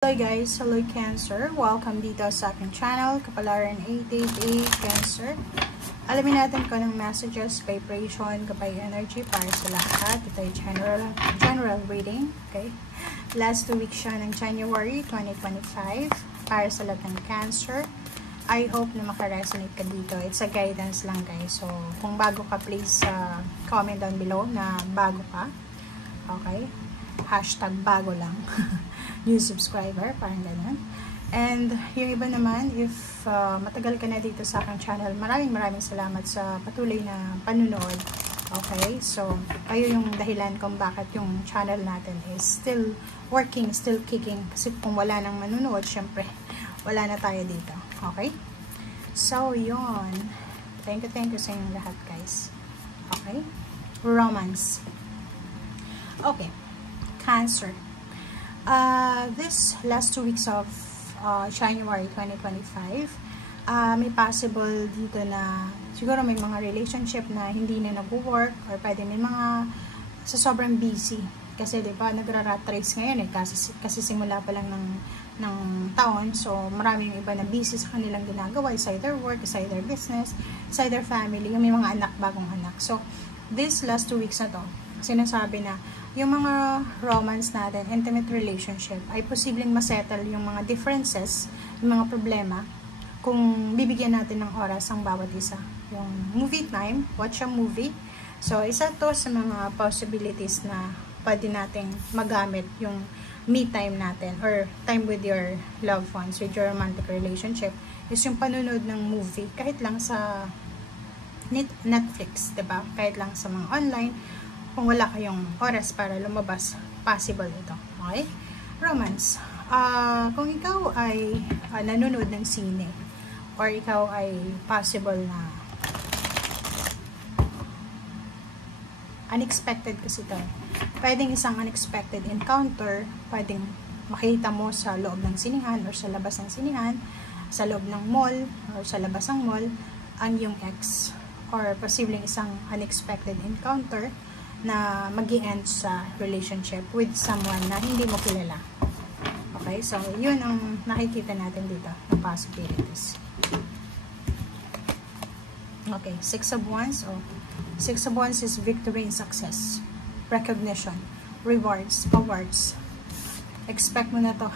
Hello guys, hello Cancer. Welcome dito sa aking channel, Kapalaran 888 Cancer. Alamin natin kung anong messages, vibration, kapay energy para sa lahat. Ito ay general reading. Okay? Last 2 weeks siya ng January 2025 para sa lahat ng Cancer. I hope na makaresonate ka dito. It's a guidance lang guys. So, kung bago ka, please comment down below na bago ka. Okay? Hashtag bago lang. New subscriber, parang ganyan. And yung iba naman, if matagal ka na dito sa aking channel, maraming salamat sa patuloy na panunood. Okay? So, kayo yung dahilan kung bakit yung channel natin is still working, still kicking. Kasi kung wala nang manunood, syempre, wala na tayo dito. Okay? So, yun. Thank you sa inyong lahat, guys. Okay? Romance. Okay. Cancer. This last 2 weeks of January 2025, may possible dito na siguro may mga relationship na hindi na nag-work or pwede may mga sa sobrang busy. Kasi diba, nagra-rat race ngayon kasi simula pa lang ng taon. So, marami yung iba na busy sa kanilang ginagawa. It's either work, it's either business, it's either family. Yung may mga anak, bagong anak. So, this last 2 weeks na to, sinasabi na yung mga romance natin, intimate relationship, ay posibleng masettle yung mga differences, yung mga problema, kung bibigyan natin ng oras ang bawat isa. Yung movie time, watch a movie. So, isa to sa mga possibilities na pwede nating magamit yung me time natin or time with your loved ones, with your romantic relationship, is yung panunod ng movie, kahit lang sa Netflix, diba? Kahit lang sa mga online, kung wala kayong oras para lumabas, possible ito. Okay? Romance. Kung ikaw ay nanonood ng sine or ikaw ay possible na unexpected kasi ito. Pwedeng isang unexpected encounter, pwedeng makita mo sa loob ng sinihan or sa labas ng sinihan, sa loob ng mall or sa labas ng mall, ang yung ex, or posibleng isang unexpected encounter na mag-i-end sa relationship with someone na hindi mo kilala. Okay? So, yun ang nakikita natin dito, ng possibilities. Okay, 6 of Wands. Oh, 6 of Wands is victory and success. Recognition, rewards, awards. Expect mo na to.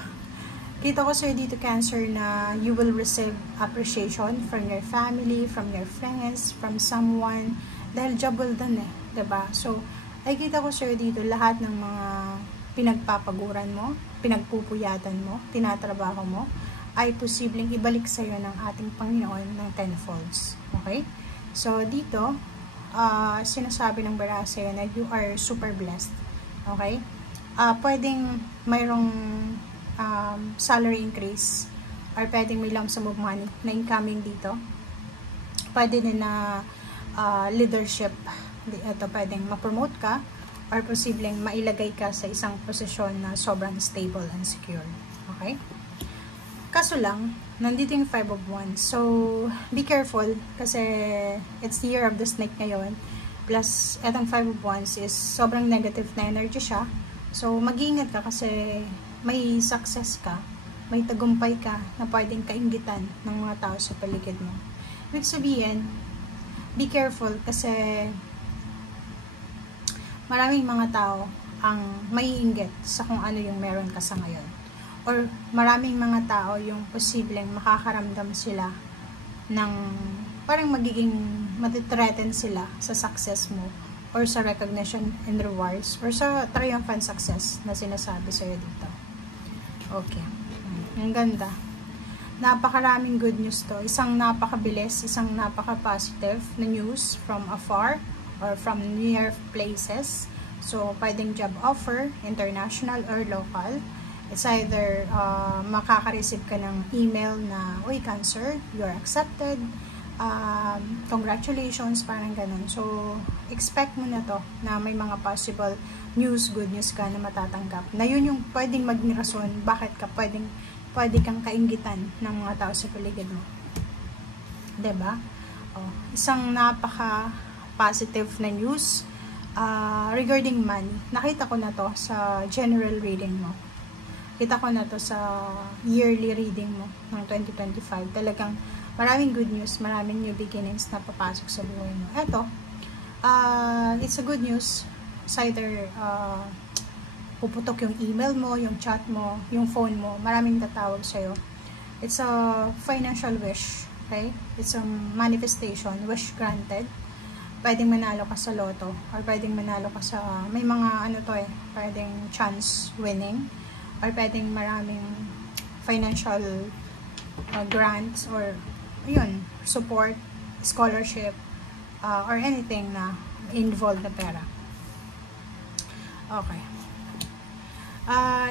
Kita ko sir dito, Cancer, na you will receive appreciation from your family, from your friends, from someone. Dahil job well done eh. Diba? So, ay kita ko sir dito, lahat ng mga pinagpapaguran mo, pinagpupuyatan mo, tinatrabaho mo, ay posibleng ibalik sa'yo ng ating Panginoon ng tenfolds. Okay? So, dito, sinasabi ng bara sa'yo na you are super blessed. Okay? Pwedeng mayroong salary increase or pwedeng may lump sum of money na incoming dito. Pwede din na leadership. Ito, pwedeng ma-promote ka or posibleng mailagay ka sa isang posisyon na sobrang stable and secure. Okay? Kaso lang, nandito yung 5 of Wands. So, be careful kasi it's the year of the snake ngayon. Plus, etong 5 of Wands is sobrang negative na energy siya. So, mag-iingat ka kasi may success ka, may tagumpay ka na pwedeng kainggitan ng mga tao sa paligid mo. Ibig sabihin, be careful kasi maraming mga tao ang maiinggit sa kung ano yung meron ka sa ngayon. Or maraming mga tao yung posibleng makakaramdam sila ng parang magiging matithreaten sila sa success mo or sa recognition and rewards or sa triumphant success na sinasabi sa'yo dito. Okay. Ang ganda. Napakaraming good news to. Isang napakabilis, isang napaka-positive na news from afar or from near places. So, pwedeng job offer, international or local. It's either makaka-receive ka ng email na, uy, Cancer, you're accepted. Congratulations, parang ganun. So, expect mo na to na may mga possible news, good news ka na matatanggap. Na yun yung pwedeng maging rason bakit ka pwede kang kainggitan ng mga tao sa paligid mo. Diba? Oh, isang napaka-positive na news regarding money. Nakita ko na to sa general reading mo. Kita ko na to sa yearly reading mo ng 2025. Talagang maraming good news, maraming new beginnings na papasok sa buhay mo. Eto, it's a good news. It's either puputok yung email mo, yung chat mo, yung phone mo, maraming tatawag sa'yo. It's a financial wish, okay? It's a manifestation, wish granted. Pwedeng manalo ka sa loto, or pwedeng manalo ka sa, may mga ano to pwedeng chance winning, or pwedeng maraming financial grants, or yun, support, scholarship, or anything na involved na pera. Okay.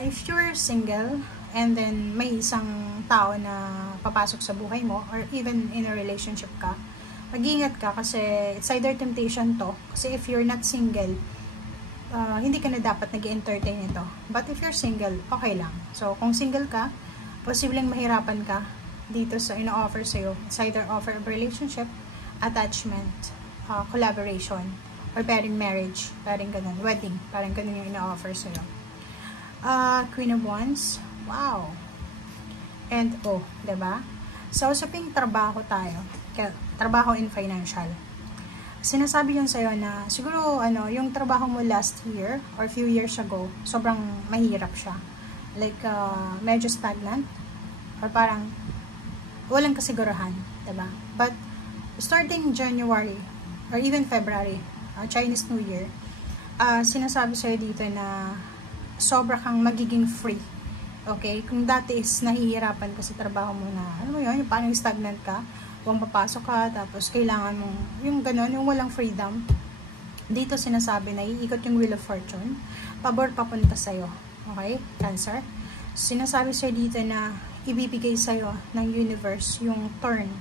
If you're single, and then may isang tao na papasok sa buhay mo, or even in a relationship ka, mag-ingat ka kasi it's either temptation to. Kasi if you're not single, hindi ka na dapat nag-entertain ito. But if you're single, okay lang. So, kung single ka, posibleng mahirapan ka dito sa ino-offer sa'yo. It's either offer of relationship, attachment, collaboration, or parang marriage, parang ganun, wedding, parang ganun yung ino-offer sa'yo. Queen of Wands, wow. And, diba? So, usaping trabaho tayo. Trabaho in financial. Sinasabi yun sa'yo na siguro yung trabaho mo last year or few years ago, sobrang mahirap siya. Like, medyo stagnant or parang walang kasigurahan, diba? But, starting January or even February, Chinese New Year, sinasabi sa'yo dito na sobra kang magiging free. Okay? Kung dati is nahihirapan ka sa trabaho mo na, ano mo yun, yung parang stagnant ka, kung papasok ka, tapos kailangan mong, yung gano'n, yung walang freedom. Dito sinasabi na iikot yung Wheel of Fortune, pabor papunta sa'yo. Okay? Cancer. Sinasabi sa'yo dito na ibibigay sa'yo ng universe yung turn.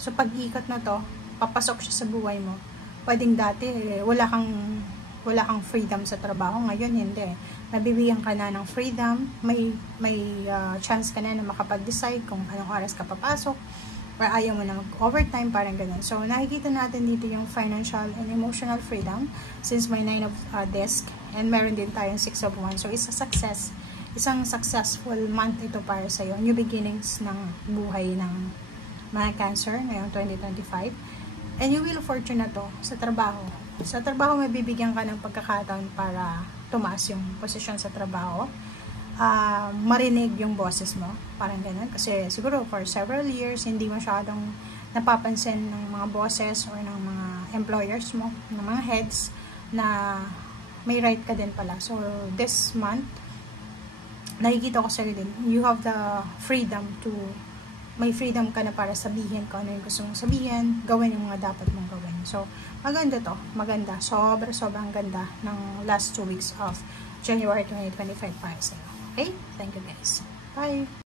So, pag-ikot na to, papasok siya sa buhay mo. Pwedeng dati, wala kang freedom sa trabaho. Ngayon, hindi. Nabibigyan ka na ng freedom. May chance ka na makapag-decide kung anong oras ka papasok. Or ayaw mo ng overtime, parang ganun. So, nakikita natin dito yung financial and emotional freedom since may 9 of disc and meron din tayong 6 of Wands. So, isang successful month ito para sa'yo. New beginnings ng buhay ng mga Cancer ngayong 2025. And you will fortune na to sa trabaho. Sa trabaho, may bibigyan ka ng pagkakataon para tumaas yung posisyon sa trabaho. Marinig yung boses mo, parang ganun. Kasi siguro for several years, hindi masyadong napapansin ng mga bosses or ng mga employers mo, ng mga heads, na may right ka din pala. So, this month, nakikita ko sa'yo din, you have the freedom to, may freedom ka na para sabihin kung ano yung gusto mong sabihin, gawin yung mga dapat mong gawin. So, maganda to, maganda. Sobrang ganda ng last 2 weeks of January 2025 para sa'yo. Okay? Thank you guys. Bye!